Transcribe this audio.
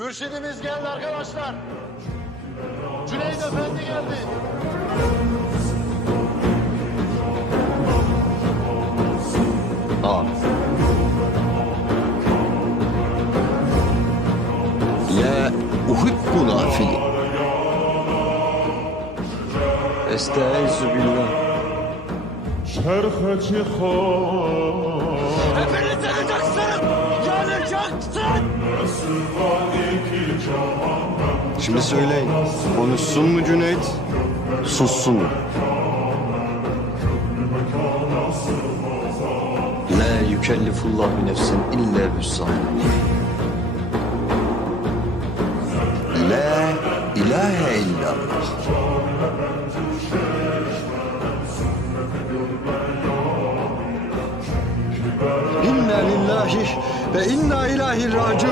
Mürşidimiz geldi arkadaşlar. Cüneyt Efendi geldi. Tamam. La uhibbul afiye. Estaizu billah. Şerheci hal. Hepiniz öleceksiniz. Yanacaksın. Şimdi söyleyin. Konuşsun mu Cüneyt? Sussun mu? La yükellifullahu nefsen illa büssaha. La ilahe illallah. İnna lillahi ve inna ilahi raciun.